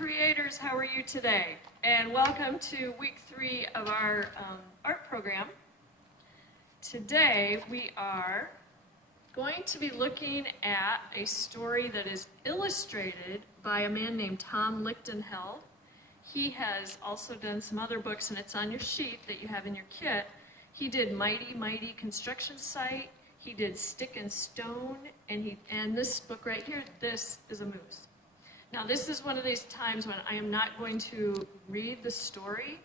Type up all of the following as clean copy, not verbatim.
creators, how are you today? And welcome to week 3 of our art program. Today we are going to be looking at a story that is illustrated by a man named Tom Lichtenheld. He has also done some other books, and it's on your sheet that you have in your kit. He did Mighty Mighty Construction Site, he did Stick and Stone, and this book right here, this is a moose. Now this is one of these times when I am not going to read the story,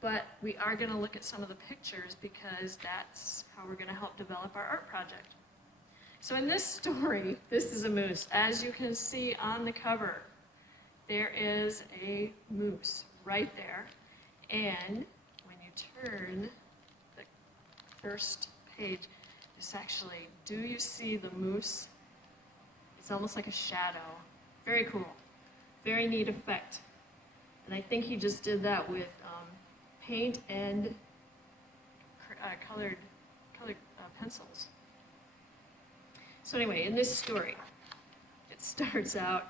but we are going to look at some of the pictures because that's how we're going to help develop our art project. So in this story, this is a moose. As you can see on the cover, there is a moose right there. And when you turn the first page, it's actually, do you see the moose? It's almost like a shadow. Very cool. Very neat effect. And I think he just did that with paint and colored pencils. So anyway, in this story, it starts out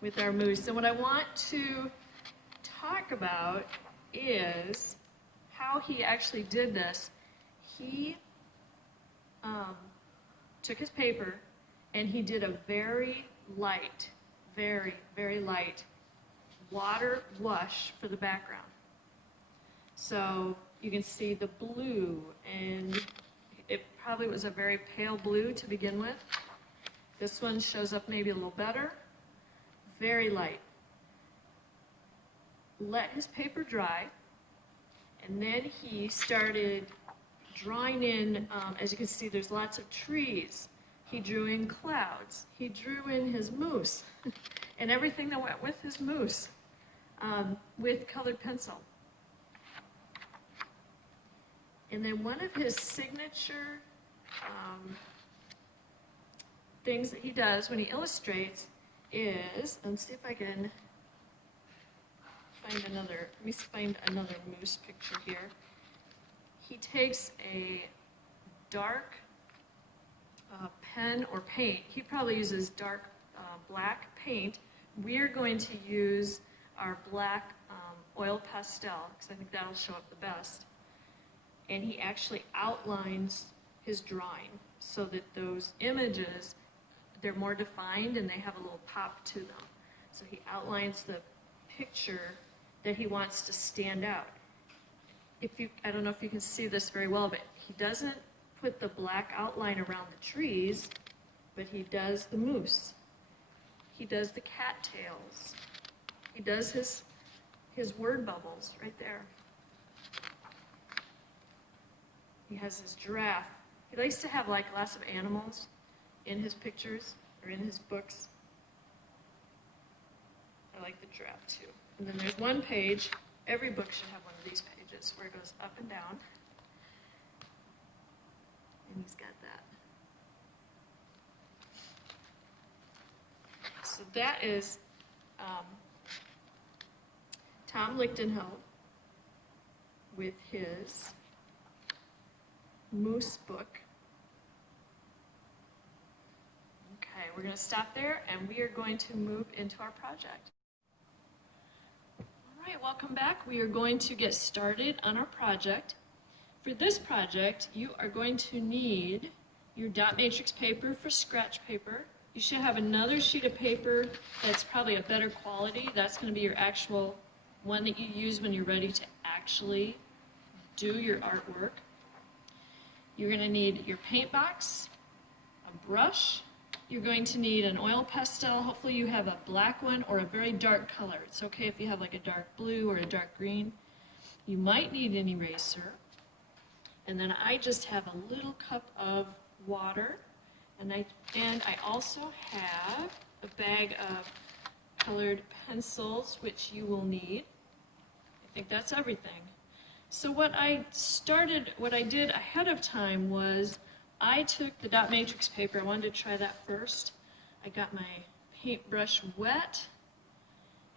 with our moose. And what I want to talk about is how he actually did this. He took his paper and he did a very light, very light water wash for the background. So you can see the blue, and it probably was a very pale blue to begin with. This one shows up maybe a little better. Very light. Let his paper dry, and then he started drawing in, as you can see, there's lots of trees. He drew in clouds. He drew in his moose and everything that went with his moose with colored pencil. And then one of his signature things that he does when he illustrates is, let's see if I can find another, let me find another moose picture here. He takes a dark pen or paint. He probably uses dark black paint. We're going to use our black oil pastel because I think that'll show up the best. And he actually outlines his drawing so that those images, they're more defined and they have a little pop to them. So he outlines the picture that he wants to stand out. I don't know if you can see this very well, but he doesn't put the black outline around the trees, but he does the moose. He does the cattails. He does his word bubbles right there. He has his giraffe. He likes to have like lots of animals in his pictures or in his books. I like the giraffe too. And then there's one page, every book should have one of these pages where it goes up and down. And he's got that. So that is Tom Lichtenheld with his moose book. Okay, we're going to stop there and we are going to move into our project. All right, welcome back. We are going to get started on our project. For this project, you are going to need your dot matrix paper for scratch paper. You should have another sheet of paper that's probably a better quality. That's going to be your actual one that you use when you're ready to actually do your artwork. You're going to need your paint box, a brush. You're going to need an oil pastel. Hopefully you have a black one or a very dark color. It's okay if you have like a dark blue or a dark green. You might need an eraser. And then I just have a little cup of water, and I also have a bag of colored pencils, which you will need. I think that's everything. So what I did ahead of time was I took the dot matrix paper. I wanted to try that first. I got my paintbrush wet,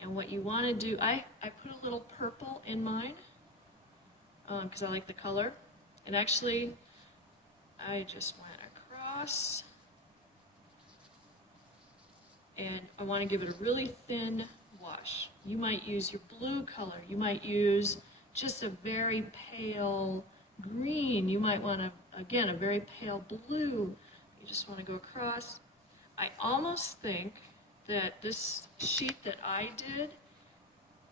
and what you want to do, I put a little purple in mine because I like the color. And actually, I just went across, and I want to give it a really thin wash. wash. You might use your blue color. You might use just a very pale green. You might want to, again, a very pale blue. You just want to go across. I almost think that this sheet that I did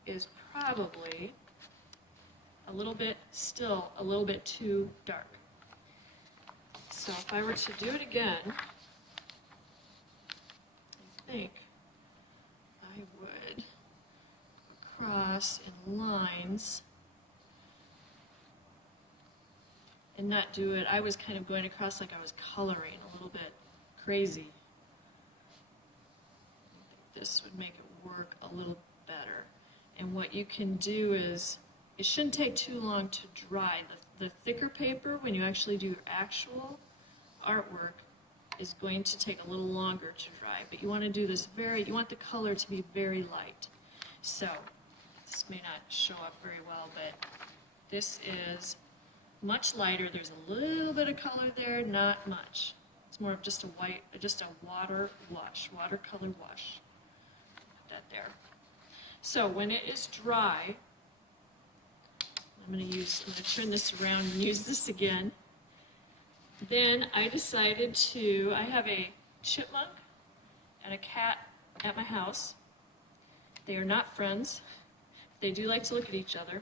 is probably still a little bit too dark. So if I were to do it again, I think I would cross in lines and not do it. I was kind of going across like I was coloring, a little bit crazy. This would make it work a little better. And what you can do is, it shouldn't take too long to dry. The thicker paper, when you actually do your actual artwork, is going to take a little longer to dry. But you want to do this you want the color to be very light. So, this may not show up very well, but this is much lighter. There's a little bit of color there, not much. It's more of just a watercolor wash. Put that there. So when it is dry, I'm going to turn this around and use this again. Then I decided I have a chipmunk and a cat at my house. They are not friends. They do like to look at each other.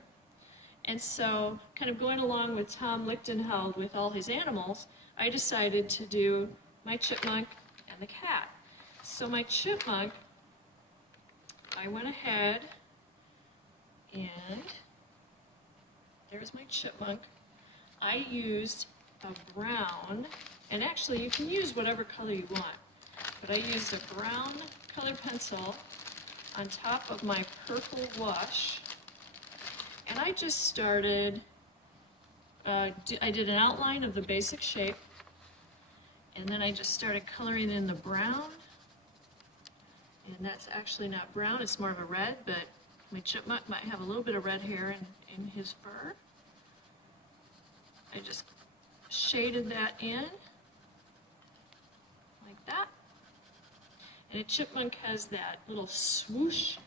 And so, kind of going along with Tom Lichtenheld with all his animals, I decided to do my chipmunk and the cat. So my chipmunk, I went ahead and there's my chipmunk. I used a brown, and actually you can use whatever color you want, but I used a brown colored pencil on top of my purple wash, and I just started, I did an outline of the basic shape, and then I just started coloring in the brown, and that's actually not brown, it's more of a red, but my chipmunk might have a little bit of red hair in his fur. I just shaded that in, like that. And a chipmunk has that little swoosh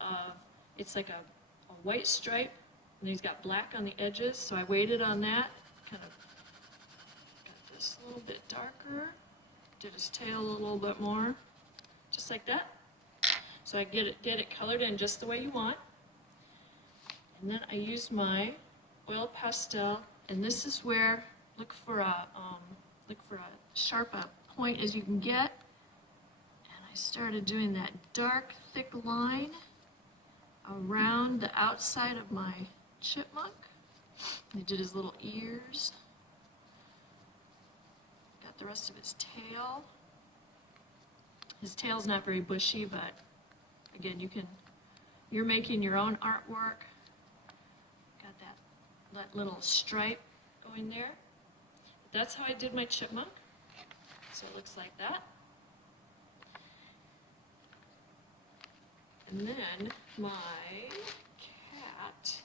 of, it's like a white stripe, and he's got black on the edges, so I waited on that, kind of got this a little bit darker, did his tail a little bit more, just like that. So I get it colored in just the way you want. And then I used my oil pastel, and this is where, look for a sharp point as you can get. And I started doing that dark, thick line around the outside of my chipmunk. I did his little ears. Got the rest of his tail. His tail's not very bushy, but again, you're making your own artwork. Got that little stripe going there. That's how I did my chipmunk. So it looks like that. And then my cat,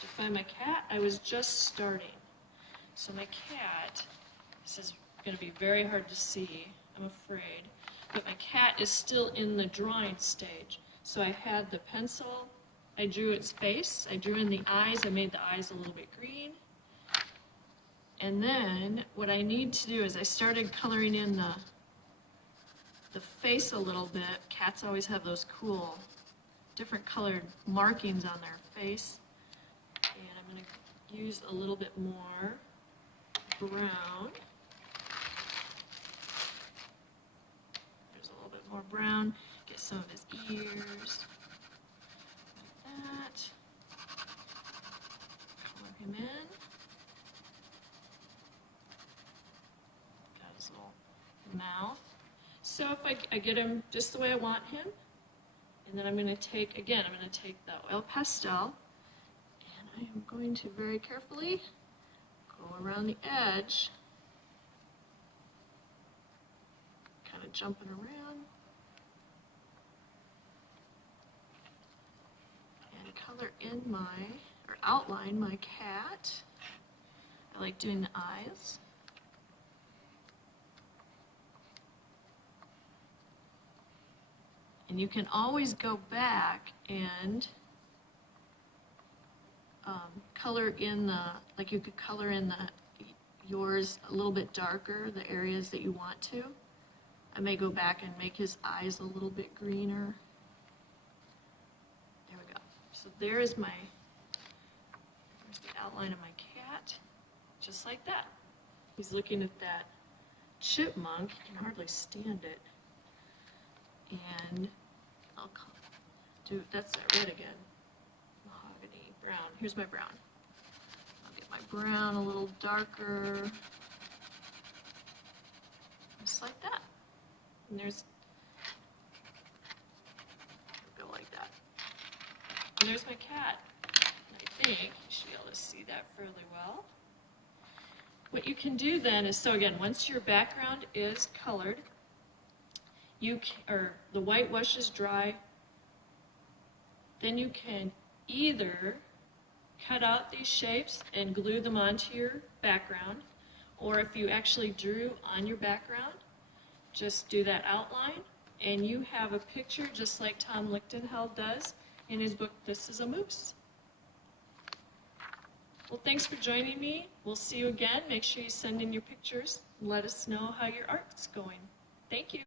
to find my cat, I was just starting. So my cat, this is going to be very hard to see, I'm afraid, but my cat is still in the drawing stage. So I had the pencil, I drew its face, I drew in the eyes, I made the eyes a little bit green. And then what I need to do is I started coloring in the face a little bit. Cats always have those cool different colored markings on their face. And I'm going to use a little bit more brown. There's a little bit more brown. Get some of his ears. Like that. Color him in. Got his little mouth. So if I get him just the way I want him, and then I'm going to take the oil pastel, and I am going to very carefully go around the edge, kind of jumping around, and color in outline my cat. I like doing the eyes. And you can always go back and color in the, like you could color in yours a little bit darker, the areas that you want to. I may go back and make his eyes a little bit greener. There we go. So there's the outline of my cat, just like that. He's looking at that chipmunk. He can hardly stand it. And I'll do, that's that red again. Mahogany, brown. Here's my brown. I'll get my brown a little darker. Just like that. And there's, go like that. And there's my cat. I think you should be able to see that fairly well. What you can do then is, so again, once your background is colored, the whitewash is dry, then you can either cut out these shapes and glue them onto your background, or if you actually drew on your background, just do that outline, and you have a picture just like Tom Lichtenheld does in his book, This is a Moose. Well, thanks for joining me. We'll see you again. Make sure you send in your pictures. Let us know how your art's going. Thank you.